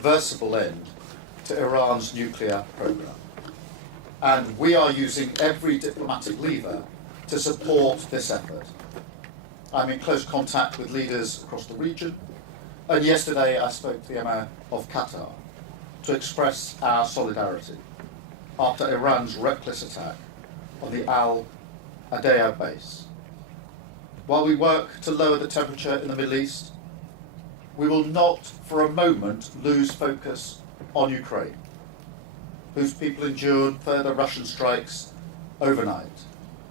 irreversible end to Iran's nuclear program. And we are using every diplomatic lever to support this effort. I'm in close contact with leaders across the region, and yesterday I spoke to the Emir of Qatar to express our solidarity after Iran's reckless attack on the Al Adaya base. While we work to lower the temperature in the Middle East, we will not for a moment lose focus on Ukraine, whose people endured further Russian strikes overnight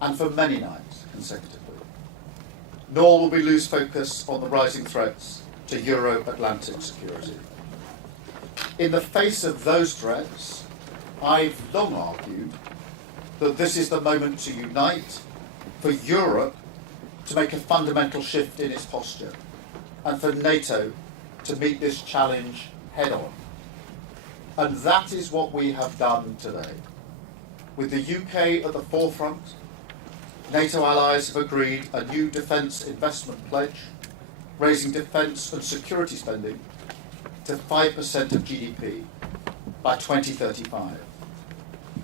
and for many nights consecutively. Nor will we lose focus on the rising threats to Euro-Atlantic security. In the face of those threats, I've long argued that this is the moment to unite, for Europe to make a fundamental shift in its posture, and for NATO to meet this challenge head on. And that is what we have done today. With the UK at the forefront, NATO allies have agreed a new defence investment pledge, raising defence and security spending to 5% of GDP by 2035,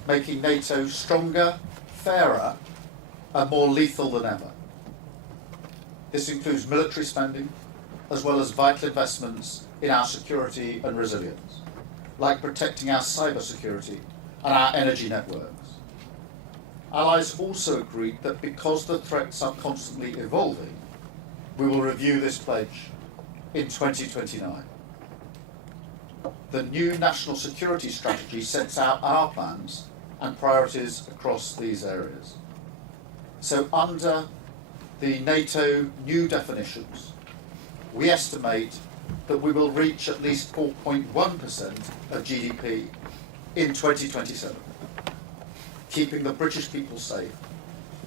making NATO stronger, fairer, and more lethal than ever. This includes military spending, as well as vital investments in our security and resilience, like protecting our cybersecurity and our energy networks. Allies also agreed that because the threats are constantly evolving, we will review this pledge in 2029. The new national security strategy sets out our plans and priorities across these areas. So under the NATO new definitions, we estimate that we will reach at least 4.1% of GDP in 2027, keeping the British people safe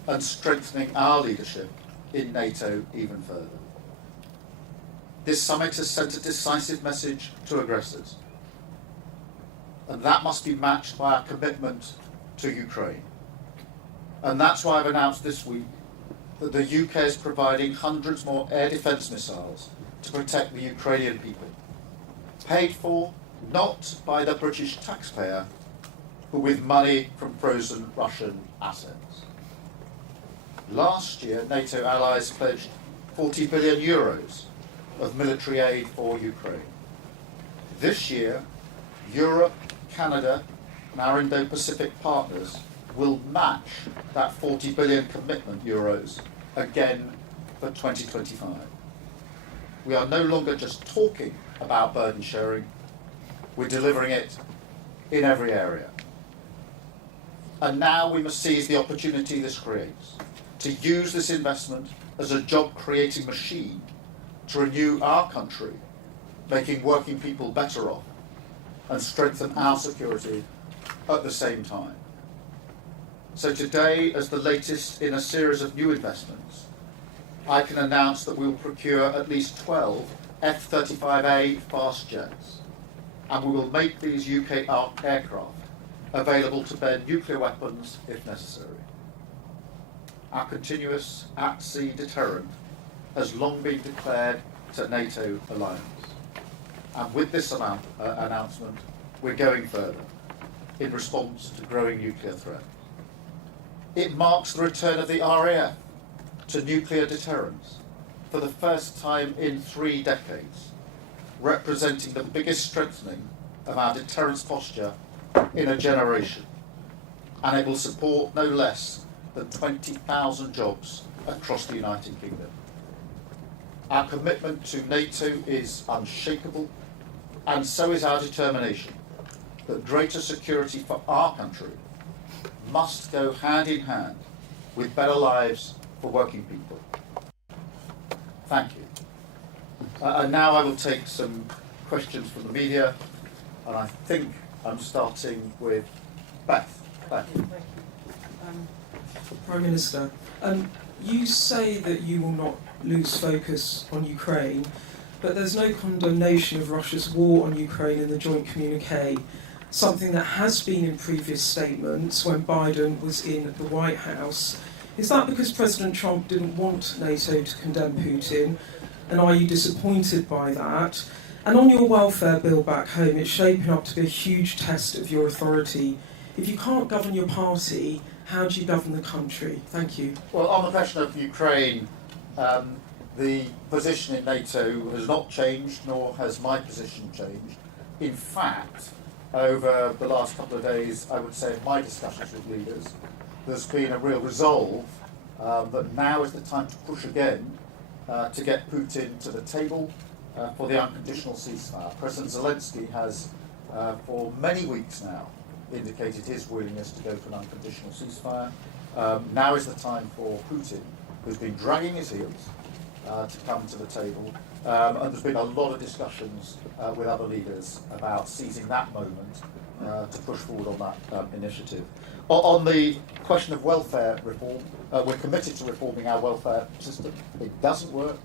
and strengthening our leadership in NATO even further. This summit has sent a decisive message to aggressors, and that must be matched by our commitment to Ukraine. And that's why I've announced this week that the UK is providing hundreds more air defence missiles to protect the Ukrainian people, paid for not by the British taxpayer, but with money from frozen Russian assets. Last year, NATO allies pledged 40 billion euros of military aid for Ukraine. This year, Europe, Canada, and our Indo-Pacific partners will match that 40 billion commitment euros again for 2025. We are no longer just talking about burden sharing, we're delivering it in every area. And now we must seize the opportunity this creates to use this investment as a job-creating machine to renew our country, making working people better off, and strengthen our security at the same time. So today, as the latest in a series of new investments, I can announce that we will procure at least 12 F-35A fast jets, and we will make these UK aircraft available to bear nuclear weapons if necessary. Our continuous at-sea deterrent has long been declared to NATO alliance. And with this announcement, we're going further in response to growing nuclear threats. It marks the return of the RAF to nuclear deterrence for the first time in 3 decades, representing the biggest strengthening of our deterrence posture in a generation. And it will support no less than 20,000 jobs across the United Kingdom. Our commitment to NATO is unshakable, and so is our determination that greater security for our country must go hand in hand with better lives for working people. Thank you. And now I will take some questions from the media, and I think I'm starting with Beth. Beth. Thank you. Prime Minister, you say that you will not lose focus on Ukraine, but there's no condemnation of Russia's war on Ukraine in the joint communique, something that has been in previous statements when Biden was in the White House. Is that because President Trump didn't want NATO to condemn Putin, and are you disappointed by that? And on your welfare bill back home, it's shaping up to be a huge test of your authority. If you can't govern your party, how do you govern the country? Thank you. Well, on the question of Ukraine, the position in NATO has not changed, nor has my position changed. In fact, over the last couple of days, I would say in my discussions with leaders, there's been a real resolve that now is the time to push again to get Putin to the table for the unconditional ceasefire. President Zelensky has, for many weeks now, indicated his willingness to go for an unconditional ceasefire. Now is the time for Putin, who's been dragging his heels, to come to the table. And there's been a lot of discussions with other leaders about seizing that moment to push forward on that initiative. On the question of welfare reform, we're committed to reforming our welfare system. It doesn't work,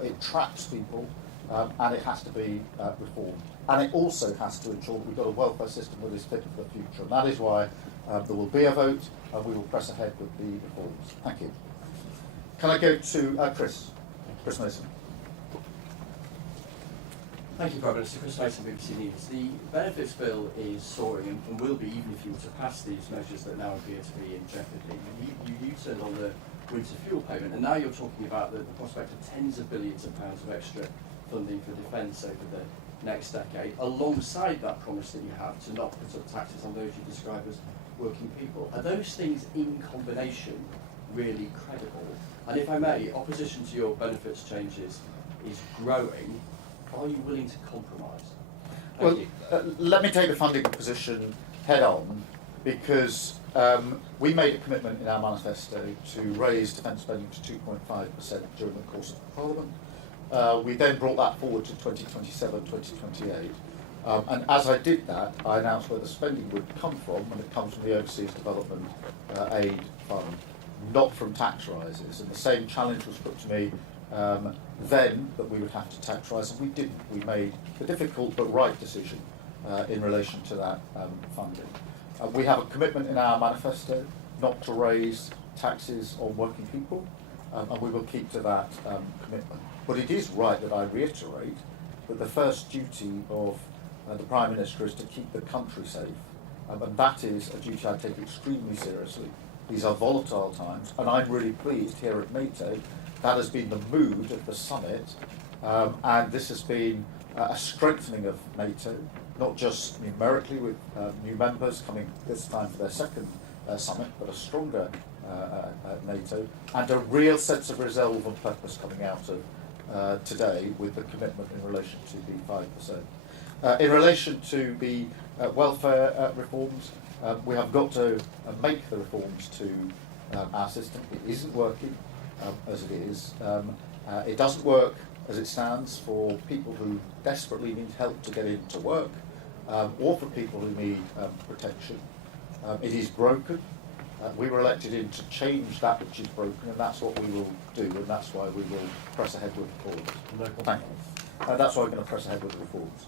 it traps people, and it has to be reformed. And it also has to ensure that we've got a welfare system that is fit for the future. And that is why there will be a vote, and we will press ahead with the reforms. Thank you. Can I go to Chris Mason? Thank you, Prime Minister. Chris Mason, BBC News. The benefits bill is soaring and will be, even if you were to pass these measures that now appear to be in jeopardy. You U-turned on the winter fuel payment, and now you're talking about the prospect of tens of billions of pounds of extra funding for defence over the next decade, alongside that promise that you have to not put up taxes on those you describe as working people. Are those things in combination really credible? And if I may, opposition to your benefits changes is growing. Are you willing to compromise? Let me take the funding position head on, because we made a commitment in our manifesto to raise defence spending to 2.5% during the course of Parliament. We then brought that forward to 2027, 2028. And as I did that, I announced where the spending would come from, and it comes from the Overseas Development Aid Fund, not from tax rises. And the same challenge was put to me then, that we would have to tax rise, and we didn't. We made the difficult but right decision in relation to that funding. We have a commitment in our manifesto not to raise taxes on working people, and we will keep to that commitment. But it is right that I reiterate that the first duty of the Prime Minister is to keep the country safe, and that is a duty I take extremely seriously. These are volatile times, and I'm really pleased here at NATO that has been the mood of the summit, and this has been a strengthening of NATO, not just numerically with new members coming this time for their second summit, but a stronger NATO, and a real sense of resolve and purpose coming out of today with the commitment in relation to the 5%. In relation to the welfare reforms, we have got to make the reforms to our system. It isn't working as it is. It doesn't work as it stands for people who desperately need help to get into work, or for people who need protection. It is broken. We were elected in to change that which is broken, and that's what we will do, and that's why we will press ahead with reforms. Thank you. That's why we're going to press ahead with reforms.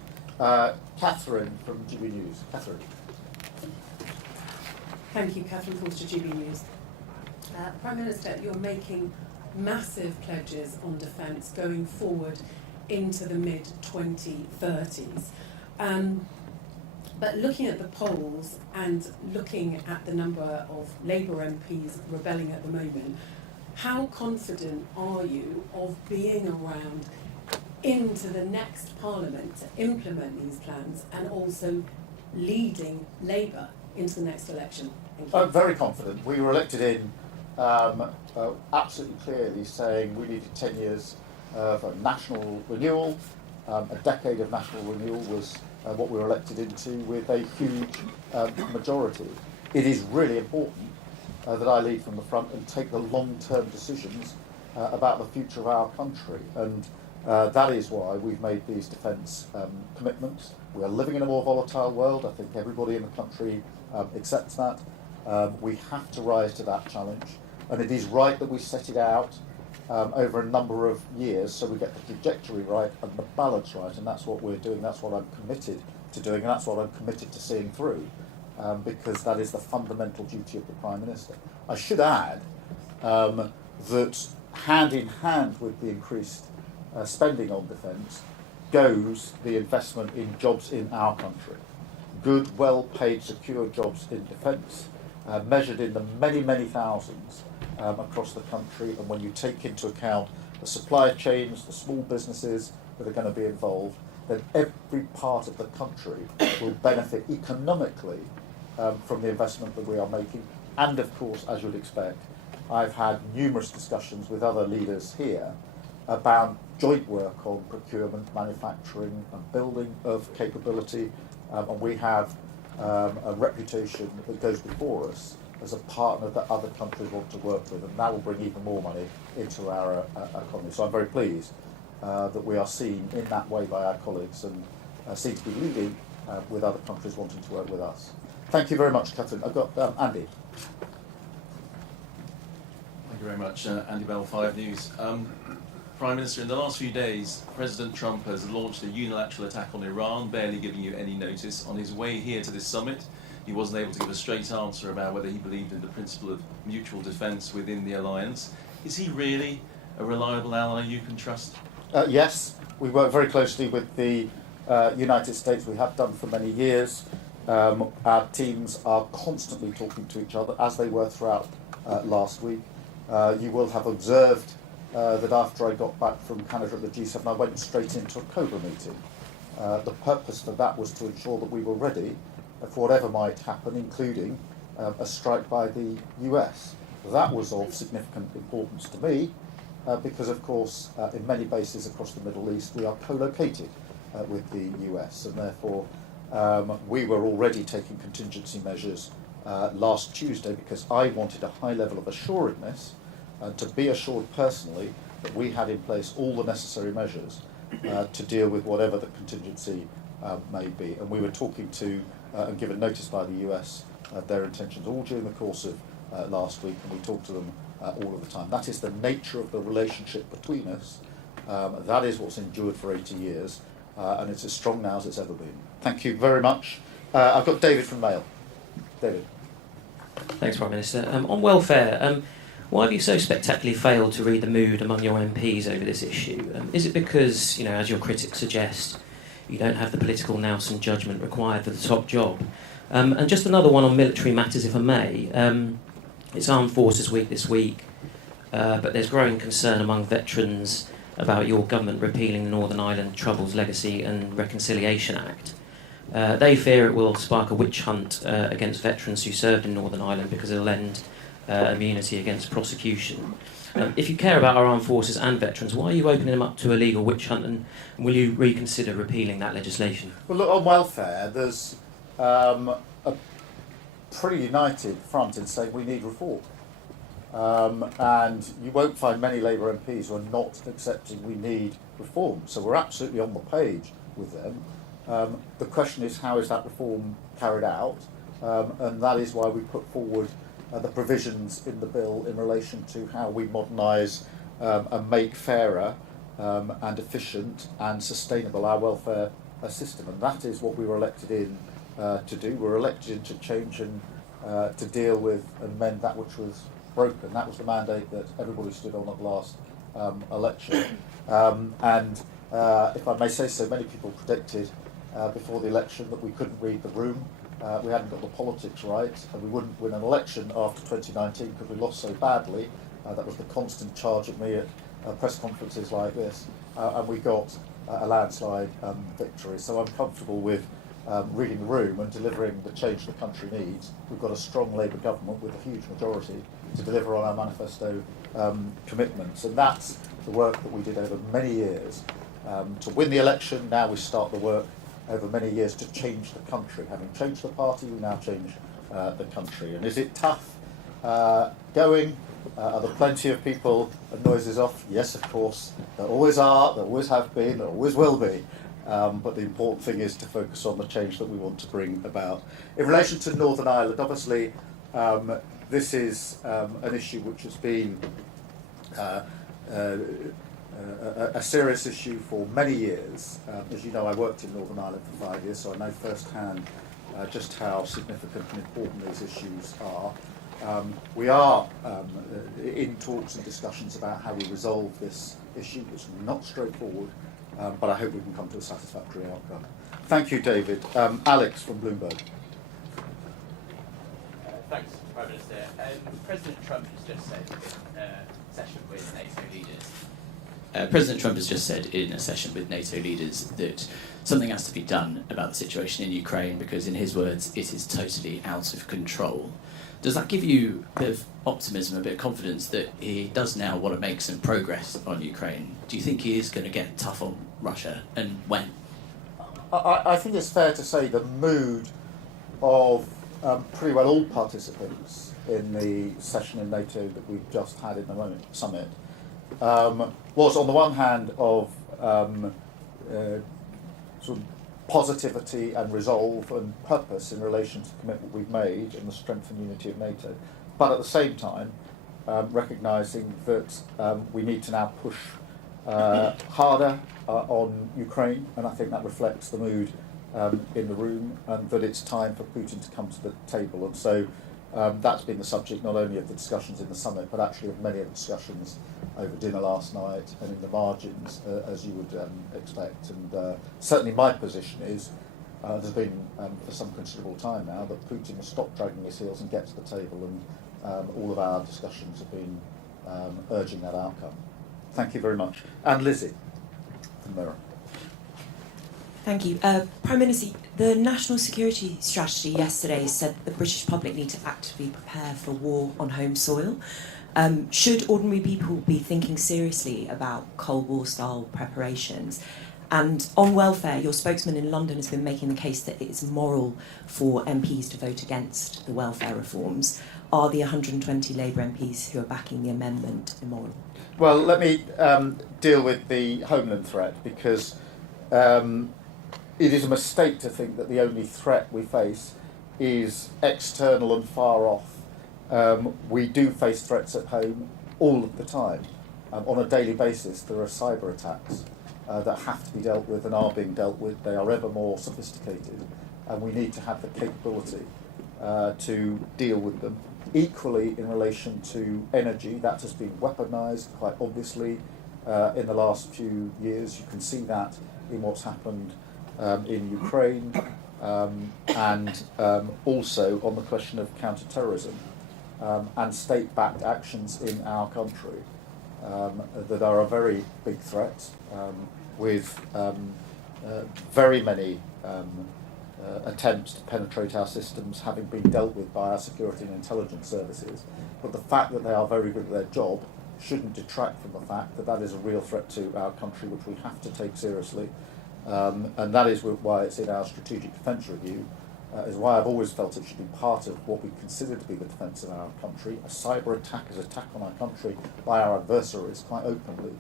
Catherine from GB News. Catherine. Thank you, Catherine Forster, GB News. Prime Minister, you're making massive pledges on defence going forward into the mid-2030s. But looking at the polls and looking at the number of Labour MPs rebelling at the moment, how confident are you of being around into the next Parliament to implement these plans and also leading Labour into the next election? Thank you. I'm very confident. We were elected in absolutely clearly saying we needed 10 years of national renewal. A decade of national renewal was what we were elected into with a huge majority. It is really important that I lead from the front and take the long-term decisions about the future of our country. And that is why we've made these defence commitments. We are living in a more volatile world. I think everybody in the country accepts that. We have to rise to that challenge. And it is right that we set it out over a number of years so we get the trajectory right and the balance right. And that's what we're doing. That's what I'm committed to doing. And that's what I'm committed to seeing through. Because that is the fundamental duty of the Prime Minister. I should add that hand in hand with the increased spending on defence, goes the investment in jobs in our country. Good, well-paid, secure jobs in defence, measured in the many, many thousands across the country. And when you take into account the supply chains, the small businesses that are going to be involved, then every part of the country will benefit economically from the investment that we are making. And of course, as you'd expect, I've had numerous discussions with other leaders here about joint work on procurement, manufacturing and building of capability, and we have a reputation that goes before us as a partner that other countries want to work with, and that will bring even more money into our economy. So I'm very pleased that we are seen in that way by our colleagues and seem to be leading with other countries wanting to work with us. Thank you very much, Catherine. I've got Andy. Thank you very much, Andy Bell, 5 News. Prime Minister, in the last few days, President Trump has launched a unilateral attack on Iran, barely giving you any notice. On his way here to this summit, he wasn't able to give a straight answer about whether he believed in the principle of mutual defence within the alliance. Is he really a reliable ally you can trust? Yes, we work very closely with the United States. We have done for many years. Our teams are constantly talking to each other, as they were throughout last week. You will have observed that after I got back from Canada at the G7, I went straight into a COBRA meeting. The purpose for that was to ensure that we were ready for whatever might happen, including a strike by the US. That was of significant importance to me because, of course, in many bases across the Middle East, we are co-located with the US, and therefore we were already taking contingency measures last Tuesday because I wanted a high level of assuredness to be assured personally that we had in place all the necessary measures to deal with whatever the contingency may be. And we were talking to and given notice by the US their intentions all during the course of last week, and we talked to them all of the time. That is the nature of the relationship between us. That is what's endured for 80 years, and it's as strong now as it's ever been. Thank you very much. I've got David from Mail. David. Thanks, Prime Minister. On welfare, why have you so spectacularly failed to read the mood among your MPs over this issue? Is it because, as your critics suggest, you don't have the political nous and judgment required for the top job? And just another one on military matters, if I may. It's Armed Forces Week this week, but there's growing concern among veterans about your government repealing the Northern Ireland Troubles Legacy and Reconciliation Act. They fear it will spark a witch hunt against veterans who served in Northern Ireland because it'll end immunity against prosecution. If you care about our armed forces and veterans, why are you opening them up to a legal witch hunt, and will you reconsider repealing that legislation? Well, look, on welfare, there's a pretty united front in saying we need reform. And you won't find many Labour MPs who are not accepting we need reform. So we're absolutely on the page with them. The question is, how is that reform carried out? And that is why we put forward the provisions in the bill in relation to how we modernise and make fairer and efficient and sustainable our welfare system. And that is what we were elected in to do. We were elected in to change and to deal with and mend that which was broken. That was the mandate that everybody stood on at the last election. And if I may say so, many people predicted before the election that we couldn't read the room. We hadn't got the politics right, and we wouldn't win an election after 2019 because we lost so badly. That was the constant charge at me at press conferences like this, and we got a landslide victory. So I'm comfortable with reading the room and delivering the change the country needs. We've got a strong Labour government with a huge majority to deliver on our manifesto commitments, and that's the work that we did over many years to win the election. Now we start the work over many years to change the country. Having changed the party, we now change the country. And is it tough going? Are there plenty of people and noises off? Yes, of course. There always are, there always have been, there always will be. But the important thing is to focus on the change that we want to bring about. In relation to Northern Ireland, obviously, this is an issue which has been a serious issue for many years. As you know, I worked in Northern Ireland for 5 years, so I know firsthand just how significant and important these issues are. We are in talks and discussions about how we resolve this issue. It's not straightforward, but I hope we can come to a satisfactory outcome. Thank you, David. Alex from Bloomberg. Thanks, Prime Minister. President Trump has just said in a session with NATO leaders. President Trump has just said in a session with NATO leaders that something has to be done about the situation in Ukraine because, in his words, it is totally out of control. Does that give you a bit of optimism, a bit of confidence that he does now want to make some progress on Ukraine? Do you think he is going to get tough on Russia, and when? I think it's fair to say the mood of pretty well all participants in the session in NATO that we've just had in the summit was, on the one hand, of sort of positivity and resolve and purpose in relation to the commitment we've made and the strength and unity of NATO, but at the same time recognising that we need to now push harder on Ukraine, and I think that reflects the mood in the room, and that it's time for Putin to come to the table. And so that's been the subject not only of the discussions in the summit, but actually of many of the discussions over dinner last night and in the margins, as you would expect. And certainly my position is, there's been for some considerable time now, that Putin will stop dragging his heels and get to the table, and all of our discussions have been urging that outcome. Thank you very much. And Lizzie from Mirror. Thank you. Prime Minister, the National Security Strategy yesterday said the British public need to actively prepare for war on home soil. Should ordinary people be thinking seriously about Cold War style preparations? And on welfare, your spokesman in London has been making the case that it is moral for MPs to vote against the welfare reforms. Are the 120 Labour MPs who are backing the amendment immoral? Well, let me deal with the homeland threat, because it is a mistake to think that the only threat we face is external and far off. We do face threats at home all of the time. On a daily basis, there are cyber attacks that have to be dealt with and are being dealt with. They are ever more sophisticated, and we need to have the capability to deal with them. Equally, in relation to energy, that has been weaponised quite obviously in the last few years. You can see that in what's happened in Ukraine, and also on the question of counter-terrorism and state-backed actions in our country that are a very big threat, with very many attempts to penetrate our systems having been dealt with by our security and intelligence services. But the fact that they are very good at their job shouldn't detract from the fact that that is a real threat to our country, which we have to take seriously. And that is why it's in our strategic defence review, is why I've always felt it should be part of what we consider to be the defence of our country. A cyber attack is an attack on our country by our adversaries quite openly.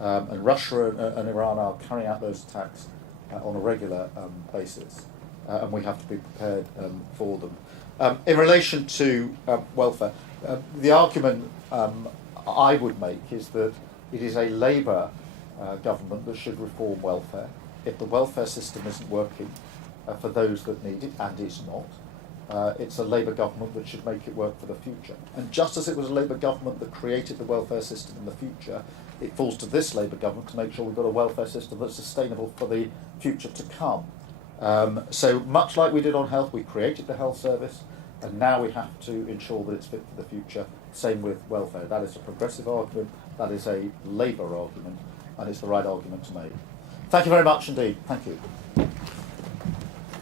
And Russia and Iran are carrying out those attacks on a regular basis. And we have to be prepared for them. In relation to welfare, the argument I would make is that it is a Labour government that should reform welfare. If the welfare system isn't working for those that need it, and it's not, it's a Labour government that should make it work for the future. And just as it was a Labour government that created the welfare system in the future, it falls to this Labour government to make sure we've got a welfare system that's sustainable for the future to come. So much like we did on health, we created the health service, and now we have to ensure that it's fit for the future. Same with welfare. That is a progressive argument, that is a Labour argument, and it's the right argument to make. Thank you very much indeed. Thank you.